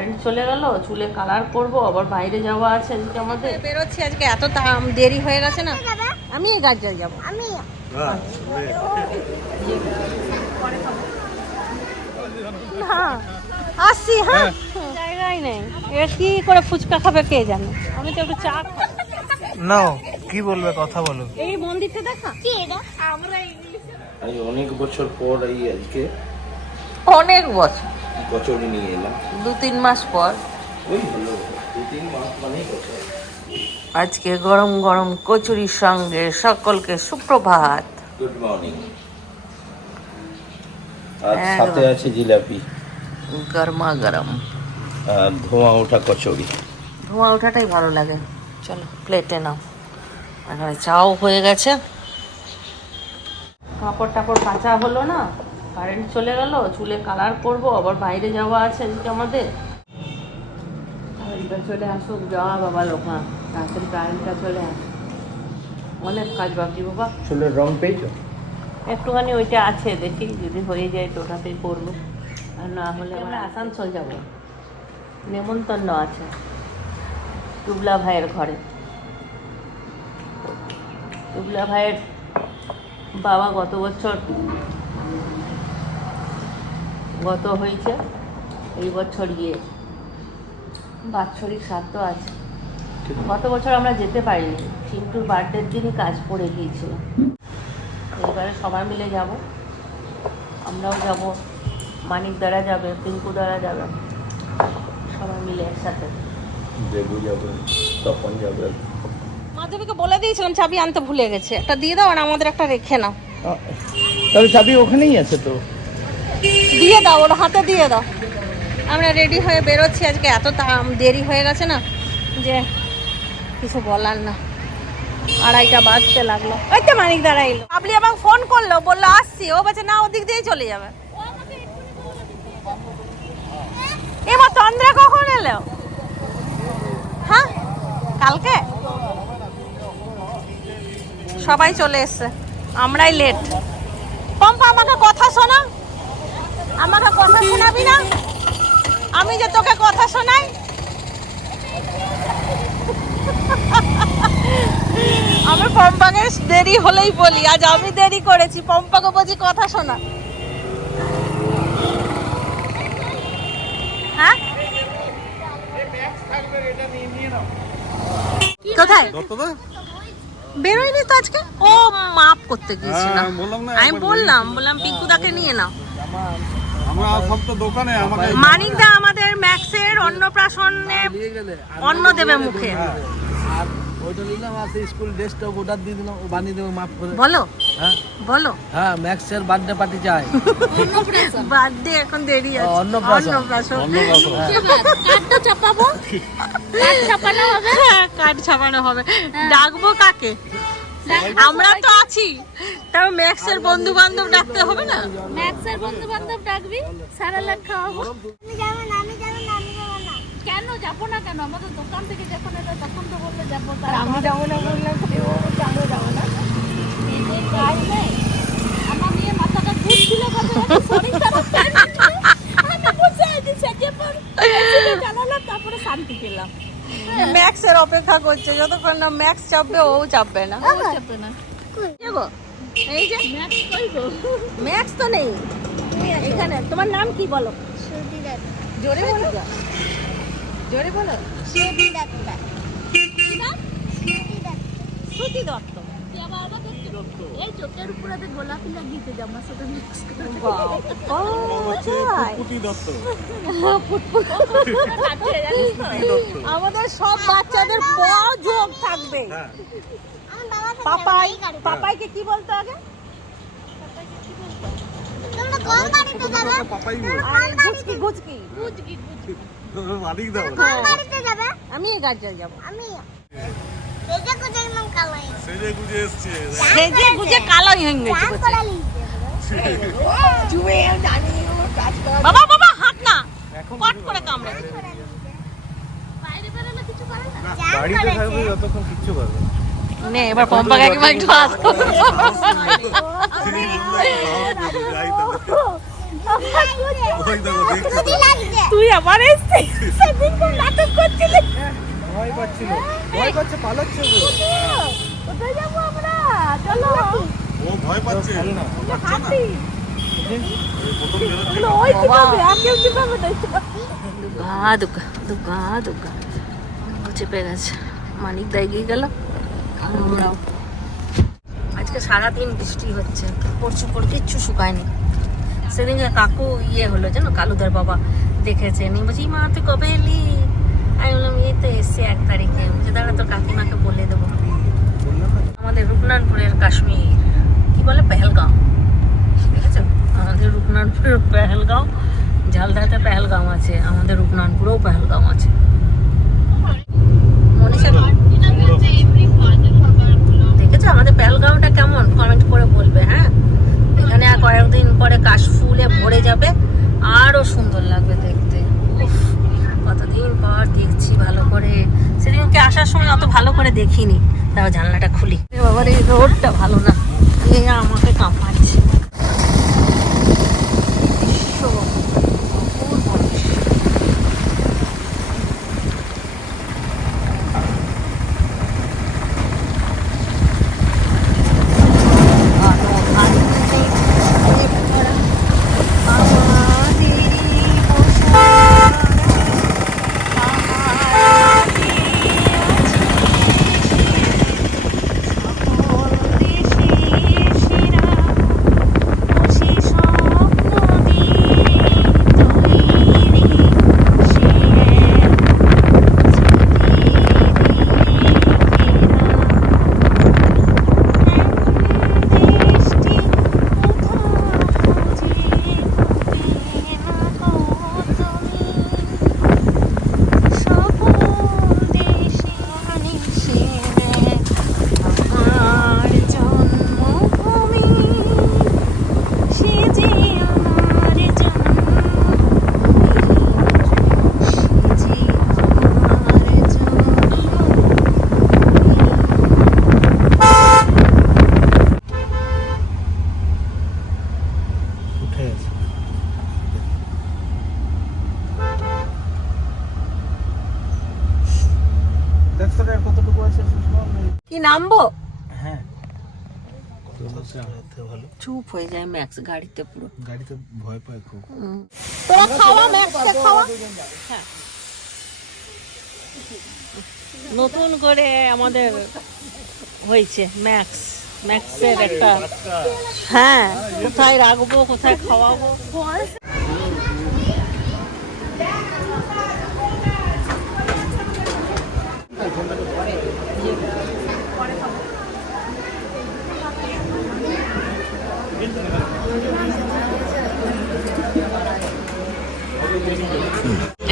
Current চলে গেল, চুলে কালার করব, আবার বাইরে যাওয়া আছে আজকে আমাদের। বেরোচ্ছি আজকে, এত দেরি হয়ে গেছে না। আমি এই গাড়িতে যাবো। আমি হ্যাঁ আসছি। হ্যাঁ জায়গাই নেই, এবার কি করে ফুচকা খাবে কে জানে। আমি তো একটু চা খাই। নাও কি বলবে, কথা বলো। এই মন্দিরটা দেখা কি এটা? আমরা আমি অনেক বছর পর এই আজকে অনেক বছর কচুরি নিয়ে এলাম। 2-3 মাস পর ওই হলো 2-3 মাস মানেই কচুরি। আজকে গরম গরম কচুরির সঙ্গে সকলকে সুপ্রভাত। Good morning. আর একদম। সাথে আছে জিলাপি গরমা গরম আর ধোঁয়া ওঠা কচুরি। ধোঁয়া ওঠাটাই ভালো লাগে। চলো প্লেটে নাও। এখানে চাও হয়ে গেছে। কাপড় টাপড় কাচা হলো না, কারেন্ট চলে গেল, চুলে কালার করব, আবার বাইরে যাওয়া আছে আজকে আমাদের। কারেন্টটা চলে আসুক, যাওয়া বাবা লোকা, তাড়াতাড়ি কারেন্টটা চলে আসুক। অনেক কাজ বাকি বাবা। চুলের রং পেয়েছো? একটুখানি ওইটা আছে, দেখি যদি হয়ে যায় তো ওটাতেই করবো, আর না হলে আমরা আসানসোল যাবো, নেমন্তন্ন আছে টুবলা ভাইয়ের ঘরে। টুবলা ভাইয়ের বাবা গত বছর গত হয়েছে, এই বছর গিয়ে বাৎসরিক শ্রাদ্ধ আছে। গত বছর আমরা যেতে পারিনি, চিন্টুর বার্থডের দিনই কাজ পড়ে গিয়েছিল। এবারে সবাই মিলে যাব, আমরাও যাব, মানিক দ্বারা যাবে, পিঙ্কু দ্বারা যাবে, সবাই মিলে একসাথে। দেবু যাবে, তপন যাবে। মাধবীকে বলে দিয়েছিলাম চাবি আনতে ভুলে গেছে, একটা দিয়ে দাও আর আমাদের একটা রেখে নাও। তাহলে চাবি ওখানেই আছে তো, দিয়ে দাও, ওর হাতে দিয়ে দাও। আমরা রেডি হয়ে বেরোচ্ছি আজকে, এত দেরি হয়ে গেছে না যে কিছু বলার না। 2:30 বাজতে লাগলো। ওই তো মানিক দাঁড়া এলো। আপনি আবার ফোন করলো, বললো আসছি, ও বলছে না ওদিক দিয়েই চলে যাবে। এমা চন্দ্রা কখন এলো? হ্যাঁ কালকে। সবাই চলে এসছে, আমরাই লেট। পম্পা আমাকে কথা শোনা, আমাকে কথা শোনাবি না? আমি যে তোকে কথা শোনাই। আমি পম্পাকে দেরি হলেই বলি, আজ আমি দেরি করেছি, পম্পাকে বলছি কথা শোনা। হ্যাঁ কোথায় বেরোয়নি তো আজকে? ও মাপ করতে গিয়েছিলাম। আমি বললাম পিঙ্কুদাকে নিয়ে নাও। মানিক দা আমাদের ম্যাক্সের অন্নপ্রাশনে অন্ন দেবে মুখে। ওইটা নিলাম, আর স্কুল ড্রেসটা অর্ডার দিয়ে দিলাম, ও বানিয়ে দেবে মাপ করে। বলো হ্যাঁ বলো। হ্যাঁ ম্যাক্সের বার্থডে পার্টি চাই। বার্থডে এখন দেরি আছে। অন্নপ্রাশন। কার্ডটা ছাপাবো, কার্ড ছাপানো হবে। হ্যাঁ কার্ড ছাপানো হবে। ডাকবো কাকে? আমরা তো আছি, তাও ম্যাক্সের বন্ধু বান্ধব ডাকতে হবে না? ম্যাক্সের বন্ধু বান্ধব ডাকবি, সারা লাখ খাওয়াবো। আমি যাবো না। কেন যাবো না? কেন আমাদের দোকান থেকে যখন এটা তখন তো বললে যাবো। আমি যাবো না বললাম, কেন যাবো না? আমার মেয়ে মাথাটা ঘুরছিল, তারপরে শান্তি পেলাম। ম্যাক্সের অপেক্ষা করছে, যতক্ষণ না ম্যাক্স চাপবে ও চাপবে না। চাপবে না। এই যে ম্যাক্স কই গো? ম্যাক্স তো নেই এখানে। তোমার নাম কি বলো? জোরে বলো, জোরে বলো। শ্রুতি দত্ত। এই চোখের উপরে গোলাপি লাগিয়েছে জামার সাথে মিক্স করে। আমাদের সব বাচ্চাদের প যোগ থাকবে। পাপাই, পাপাইকে কি বলতো আগে? গুচকি গুচকি। আমি এই গাড়িতে যাবো। সেজে গুজে কালোই হয়ে গেছে। বাবা বাবা হাত না, কট করে কামড়ে। বাইরে বেরোলে কিছু করে না। গাড়িতে থাকবে যতক্ষণ কিচ্ছু করবে না। নে এবার পম্পা কাকিমা একটু আসো। তুই আবার এসছিস, সেদিন খুব নাটক করছিলি। ভয় পাচ্ছিল, ভয় পাচ্ছে, পালাচ্ছে ও। কোথায় যাবো আমরা? চলো। ও ভয় পাচ্ছে না হাঁটি। ওগুলো ওই কিভাবে? আর কেউ কিভাবে দেখতে পাবে? দুগা দুগা দুগা ও চেপে গেছে। মানিক দা এগিয়ে গেল, আমরাও। আজকে সারাদিন বৃষ্টি হচ্ছে, কাপড় চোপড় কিচ্ছু শুকায়নি। সেদিনকে কাকু হলো জানো, কালুদার বাবা দেখেছে, নিয়ে বলছি মা তুই কবে এলি? আমি বললাম এই তো এসছি 1 তারিখে। বলছে দাঁড়া তোর কাকিমাকে বলে দেবো। আমাদের রূপনারায়ণপুরের কাশ্মীর কি বলে, পেহেলগাঁও, দেখেছো? আমাদের রূপনারায়ণপুরের পেহেলগাঁও, ঝালদাতে পেহেলগাঁও আছে, আমাদের রূপনারায়ণপুরেও পেহেলগাঁও আছে। মনীষা দেখেছো আমাদের পেহেলগাঁওটা কেমন? কমেন্ট করে বলবে। হ্যাঁ, এখানে আর কয়েকদিন পরে কাশফুলে ভরে যাবে, আরো সুন্দর লাগবে দেখতে। উফ, কতদিন পর দেখছি ভালো করে। সেদিনকে আসার সময় অত ভালো করে দেখিনি। তাও জানলাটা খুলি, বাবার এই রোডটা ভালো না, আমাকে কাঁপাচ্ছে। কি নামবো? হ্যাঁ, চুপ হয়ে যায় ম্যাক্স গাড়িতে পুরো। গাড়িতে ভয় পায় খুব। তোরা খাওয়া, ম্যাক্সকে খাওয়া। হ্যাঁ, নতুন করে আমাদের হয়েছে ম্যাক্সের একটা। হ্যাঁ, কোথায় রাখবো, কোথায় খাওয়াবো।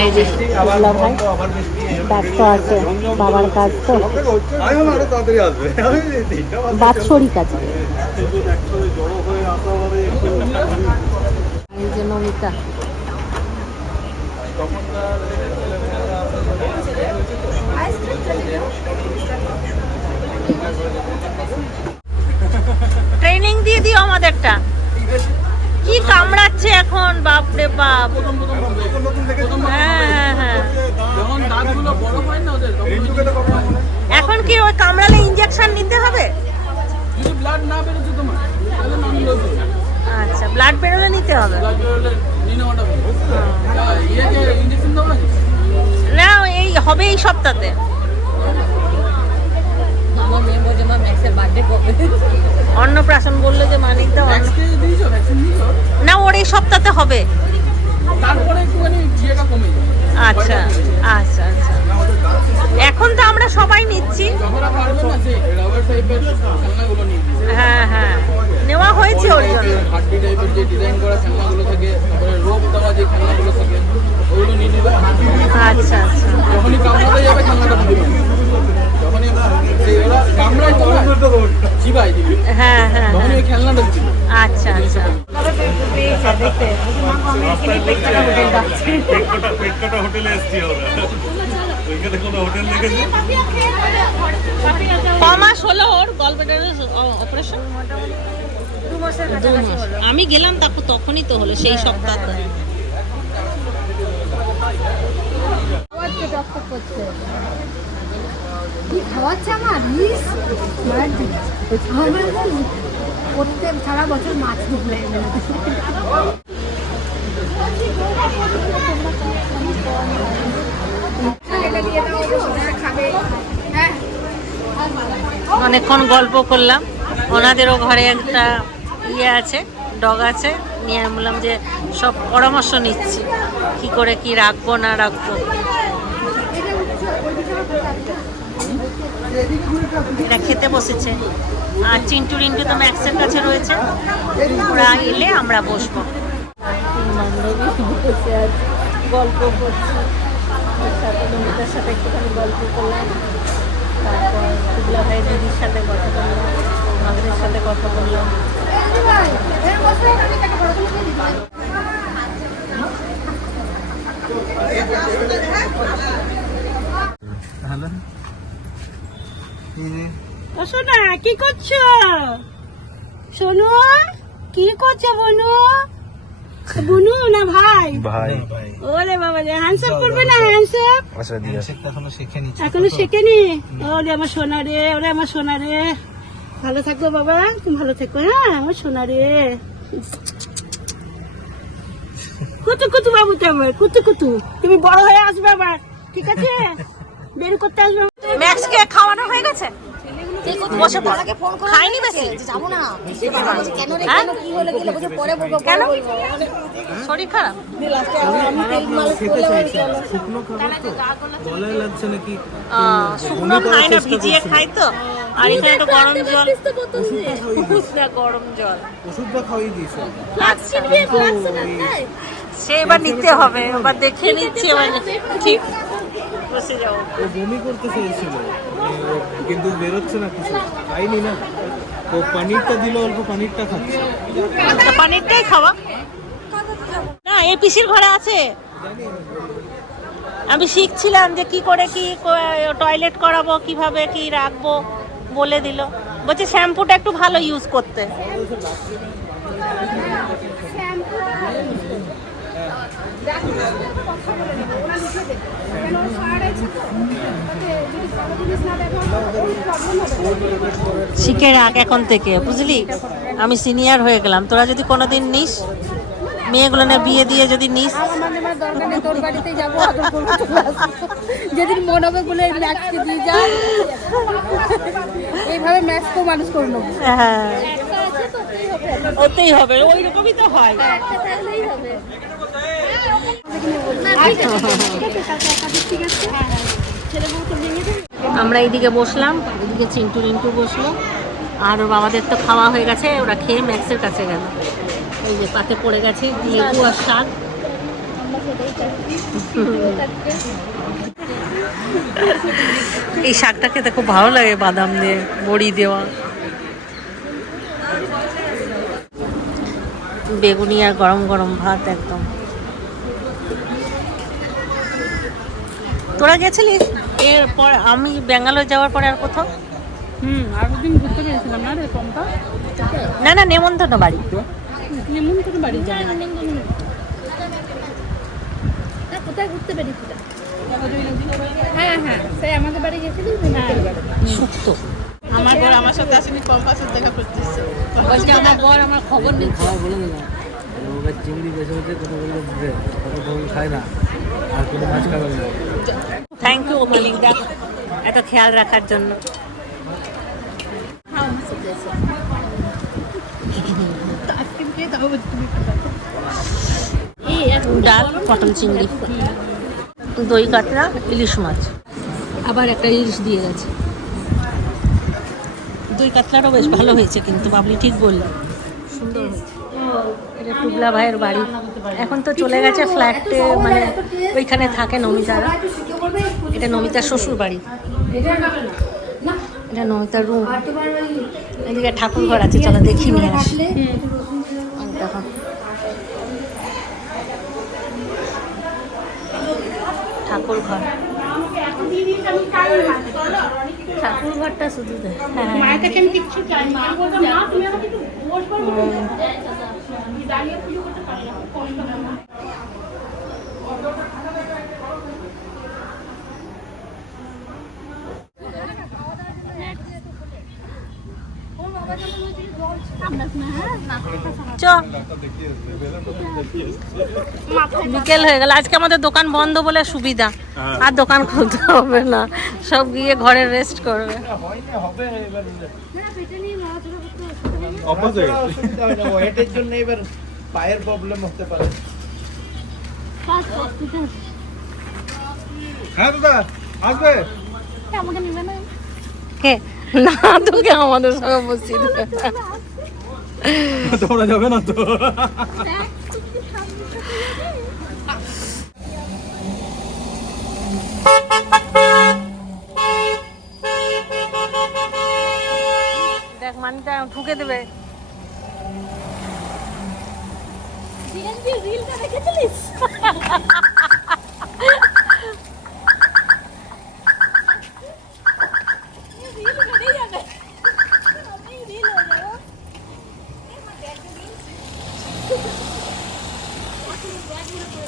এই যে ভাই ব্যস্ত আছে, বাবার কাজ তো, বাৎসরিক আছে। এই যে নমিতা, ট্রেনিং দিয়ে দিও আমাদেরটা। কি কামড়াচ্ছে এখন, বাপরে বাপ। হ্যাঁ হ্যাঁ, এখন কি ওই কামড়ালে ইনজেকশন নিতে হবে? আচ্ছা, ব্লাড বেরোলে নিতে হবে না? এই হবে এই সপ্তাহে। অন্নপ্রাশন বললো যে মানিক দাও না, ওর এই সপ্তাহে হবে। আচ্ছা আচ্ছা আচ্ছা, এখন তো আমরা সবাই নিচ্ছি। হ্যাঁ হ্যাঁ, নেওয়া হয়েছে ওর জন্য। আচ্ছা আচ্ছা, হ্যাঁ হ্যাঁ, আচ্ছা আচ্ছা। কমাস হলো ওর গলব্লাডারের অপারেশন? 2 মাস। আমি গেলাম তখনই তো হলো, সেই সপ্তাহতে। কি খাওয়াচ্ছে আমার ইস মার দি আমার প্রত্যেক সারা বছর মাছ ঢুকলে অনেকক্ষণ গল্প করলাম। ওনাদেরও ঘরে একটা আছে, ডগ আছে, নিয়ে আমি বললাম যে সব পরামর্শ নিচ্ছি কি করে কি রাখবো না রাখবো। এরা খেতে বসেছে, আর চিন্টু রিন্টু তো ম্যাক্সের কাছে রয়েছে, ওরা এলে আমরা বসবো। গল্প করছি, নমিতার সাথে একটুখানি গল্প করলাম, তারপর টুকলা ভাই দিদির সাথে কথা বললাম, আমাদের সাথে কথা বললাম। সোনা কি করছো? সোনু কি করছো? বনু বনু না ভাই? ভাই ওরে বাবা, হ্যান্ডশেক করবে না? হ্যান্ডশেক এখনো শেখেনি। ওরে আমার সোনা রে, ওরে আমার সোনা রে, ভালো থাকো বাবা, তুমি ভালো থাকো। হ্যাঁ আমার সোনা রে, কুতু কুতু বাবু, তোমার কুতু কুতু, তুমি বড় হয়ে আসবে আবার, ঠিক আছে? বের করতে আসবে। ম্যাক্সকে খাওয়ানো হয়ে গেছে? বসে খাইনি বেশি, যাবো না কেন রে, হ্যাঁ? কেন কি হলো গেলে বসে পরে বলবো, কেন? শরীর খারাপ? শুকনো খাবার তো গলায় লাগছে নাকি? শুকনো খাই না, ভিজিয়ে খাই তো। আর এখানে তো গরম জল, গরম জল ওষুধটা খাওয়াই দিয়েছে। সে এবার নিতে হবে, এবার দেখে নিচ্ছি, এবার ঠিক বসে যাবো। ও বমি করতে চেয়েছিল কিন্তু বেরোচ্ছে না, কিছু খাইনি না। তো পানিরটা দিল, অল্প পানিরটা খাচ্ছে। আচ্ছা, পানিরটাই খাওয়া না, এই পিসির ঘরে আছে। আমি শিখছিলাম যে কি করে কি টয়লেট করাবো, কিভাবে কি রাখবো, বলে দিল। বলছে শ্যাম্পুটা একটু ভালো ইউজ করতে। শিখে রাখ এখন থেকে, বুঝলি? আমি সিনিয়র হয়ে গেলাম, তোরা যদি কোনোদিন নিস, মেয়েগুলো না বিয়ে দিয়ে যদি নিস, তোর বাড়িতে যাবো, যেদিন মন হবে বলে ম্যাক্সকে দিয়ে যা, এইভাবে ম্যাক্সকেও মানুষ করে নেবো। হ্যাঁ ওতেই হবে, ওই রকমই তো হয়। আমরা এইদিকে বসলাম, এদিকে চিন্টু রিন্টু বসলো, আর ওর বাবাদের তো খাওয়া হয়ে গেছে, ওরা খেয়ে ম্যাক্সের কাছে গেল। এই যে পাতে পড়ে গেছে লেবু আর শাক। এই শাকটা খেতে খুব ভালো লাগে, বাদাম দিয়ে বড়ি দেওয়া। বেগুনি আর গরম গরম ভাত একদম। তোরা গেছিলিস এরপর? আমি ব্যাঙ্গালোর যাওয়ার পরে আর কোথাও? আরো দিন ঘুরতে পেরেছিলাম না রে পম্পা, না না, নেমন্তন্ন বাড়ি। নেমন্তন্ন বাড়ি যাই কোথায় ঘুরতে পেরেছি? হ্যাঁ হ্যাঁ, সেই আমাদের বাড়ি গেছিলি শুক্তো। আমার বর আমার সাথে আসেনি, পম্পার সাথে দেখা করতেছে। আজকে আমার বর আমার খবর নিচ্ছে। খাওয়া বলে দিলাম, ওকে চিংড়ি বেশি হচ্ছে, কত বলে দিবে, কত খায় না, আর কোনো মাছ খাবে না। থ্যাংক ইউ মালিকদা, এত খেয়াল রাখার জন্য। ডাল, পটল চিংড়ি, দই কাতলা, ইলিশ মাছ, আবার একটা ইলিশ দিয়ে গেছে। দই কাতলাটাও বেশ ভালো হয়েছে কিন্তু, বাবলি ঠিক বলল, সুন্দর হয়েছে। এটা টুকলা ভাইয়ের বাড়ি, এখন তো চলে গেছে ফ্ল্যাটে, মানে ওইখানে থাকে নমিতারা। এটা নমিতার শ্বশুর বাড়ি, এটা নমিতার রুম। এদিকে ঠাকুর ঘর আছে, চলো দেখি নিয়ে আসি। দেখো ঠাকুর ঘর, ঠাকুর ঘরটা শুধু মায়ের কাছে আমি কিচ্ছু চাই না, চ বিকেল হয়ে গেল, আজকে আমাদের দোকান বন্ধ বলে সুবিধা, আর দোকান খুলতে হবে না, সব গিয়ে ঘরে রেস্ট করবে। ওয়েটের জন্য এবার পায়ের প্রবলেম হতে পারে। হ্যাঁ দাদা আসবে। আমাকে নিবে না? কে না, তোকে আমাদের সঙ্গে বসিয়ে দেবে। তোমরা যাবে না তো? দেখ মানিটা ঠুকে দেবে। রিলটা দেখেছিলিস?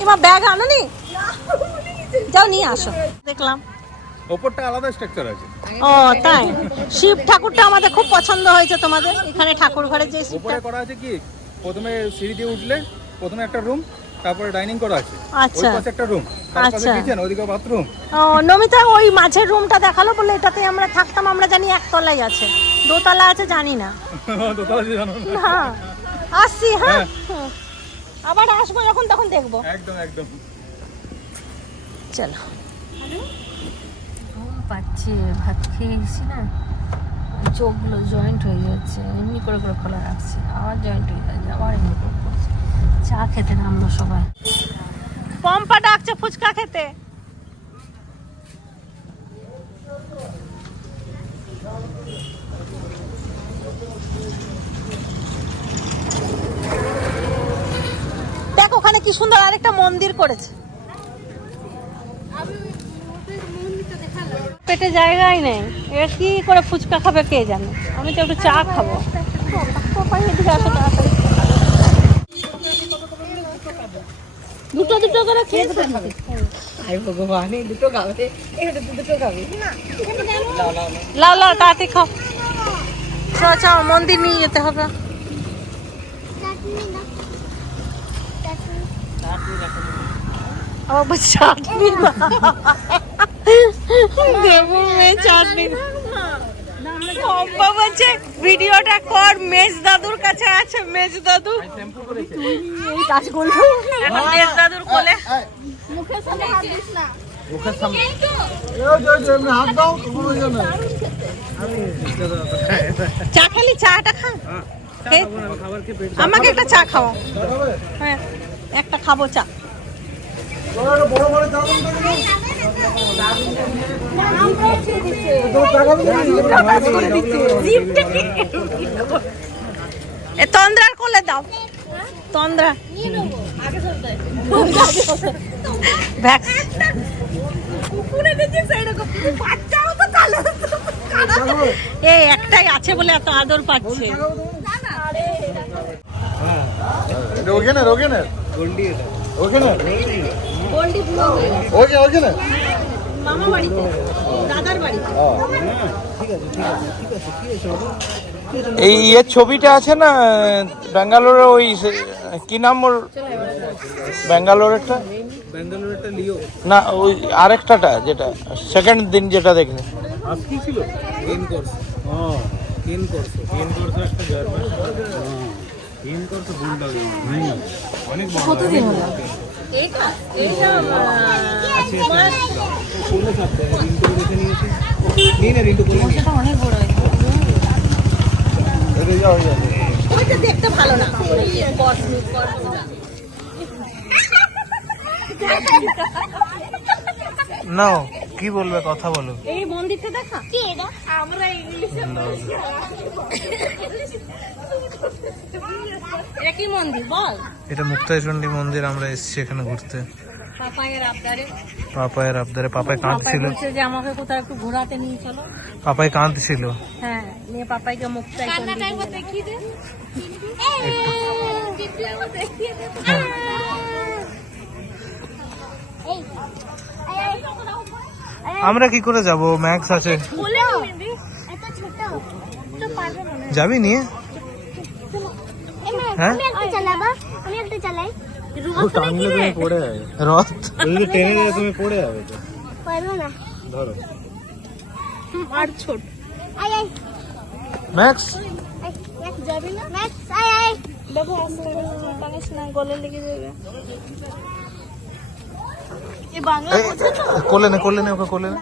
এবার ব্যাগ আনোনি? যাও নিয়ে আসো। দেখলাম ওপরটা আলাদা স্ট্রাকচার আছে। ও তাই, শিব ঠাকুরটা আমাদের খুব পছন্দ হয়েছে তোমাদের এখানে ঠাকুর ঘরে যে শিবটা ওপরে করা আছে কি, প্রথমে সিঁড়ি দিয়ে উঠলে প্রথমে একটা রুম, তারপরে ডাইনিং করা আছে, আচ্ছা। ওই পাশে একটা রুম, তার পাশে আচ্ছা। কিচেন, ওইদিকে বাথরুম। ও নমিতা ওই মাঝের রুমটা দেখালো, বলে এটাতে আমরা থাকতাম, আমরা জানি একতলায় আছে, দোতলা আছে জানি না। দোতলা দিয়ে জানো না? না আসছি, হ্যাঁ হ্যাঁ। হুম। আবার আসবো যখন তখন দেখবো। একদম একদম। চলো। ঘুম পাচ্ছে, ভাত খেয়ে গেছি না, চোখগুলো জয়েন্ট হয়ে যাচ্ছে, এমনি করে করে খোলা রাখছি, আবার জয়েন্ট হয়ে যাচ্ছে, আবার এমনি করে করছে। চা খেতে নামলো সবাই। পম্পা ডাকছে ফুচকা খেতে। দেখ ওখানে কি সুন্দর আরেকটা মন্দির করেছে। পেটে জায়গাই নেই, এ কি করে ফুচকা খাবে কে জানে। আমি তো একটু চা খাবো। এদিকে আসো তাড়াতাড়ি। দুটো দুটো করে খেয়ে লাও লাও তাড়াতাড়ি খাও। চলো চলো, মন্দির নিয়ে যেতে হবে। আবার বলছে চাটনি না। দেবো মেয়ে চাটনি। পম্পা বলছে ভিডিওটা কর, মেজ দাদুর কাছে আছে, মেজ দাদু এই কাজ করলো। এখন মেজ দাদুর কোলে। মুখের সামনে হাত দিস না। মুখের সামনে এই তো হাত দাও, কোনো জন্য চা খালি, চাটা খা। খেয়ে- খাবার খেয়ে পেট আমাকে একটা চা খাওয়া। হ্যাঁ একটা খাবো চা। বড় বড় চা এ তন্দ্রার কোলে দাও, তন্দ্রা ভ্যাক্স। এই একটাই আছে বলে এত আদর পাচ্ছে। ওখানে ওখানে গোল্ডি, এটা ওখানে গোল্ডি পুরো ওকে ওখানে মামা বাড়িতে, দাদার বাড়িতে। এই এর ছবিটা আছে না ব্যাঙ্গালোরে, ওই কি নাম ওর, ব্যাঙ্গালোরেরটা ব্যাঙ্গালোরেরটা লিও না, ওই আরেকটাটা যেটা সেকেন্ড দিন যেটা দেখলে। আজ কি ছিল? Game course. হ্যাঁ গেম কোর্স, গেম কোর্স একটা জার্মান। হ্যাঁ গেম কোর্স ভুল লাগে অনেক বড়। কতদিন হলো এইটা এইটা শুনলে চাপতে রিন্টু দেখে নিয়েছি। নিয়ে না রিন্টু বলে সেটা অনেক বড় হয়েছে। এটা যাও যাও। ওইটা দেখতে ভালো না। কসমিক নাও কি বলবে, কথা বলো। এই মন্দিরটা দেখা কি এটা, আমরা ইংলিশে এটা কি মন্দির বল? এটা মুক্তাইচণ্ডী মন্দির, আমরা এসেছি এখানে ঘুরতে। পাপায়ের আবদারে পাপায়ের আবদারে পাপায় পাপাই কাঁদছিল, বলছে যে আমাকে কোথাও একটু ঘোরাতে নিয়ে চলো। পাপায় কাঁদছিল। হ্যাঁ, নিয়ে পাপাইকে মুখ চাই কান্নাটা একবার দেখিয়ে দে চিন্টু একবার দেখিয়ে দে আমরা কি করে যাব? ম্যাক্স আছে, বলে নিবি এত ছোট তো পারবে না যাবি নিয়ে? হ্যাঁ আমি একটু চালাবো আমি একটু চালাই টানলে তুমি পড়ে যাবে, রথ যদি টেনে যায় তুমি পড়ে যাবে তো। পারবে না ধরো আর ছোট। I I max, I max যাবি না ম্যাক্স আই আই দেখো আস্তে করে টানিস না, গলে লেগে যাবে। কোলে নে ওকে, কোলে নে।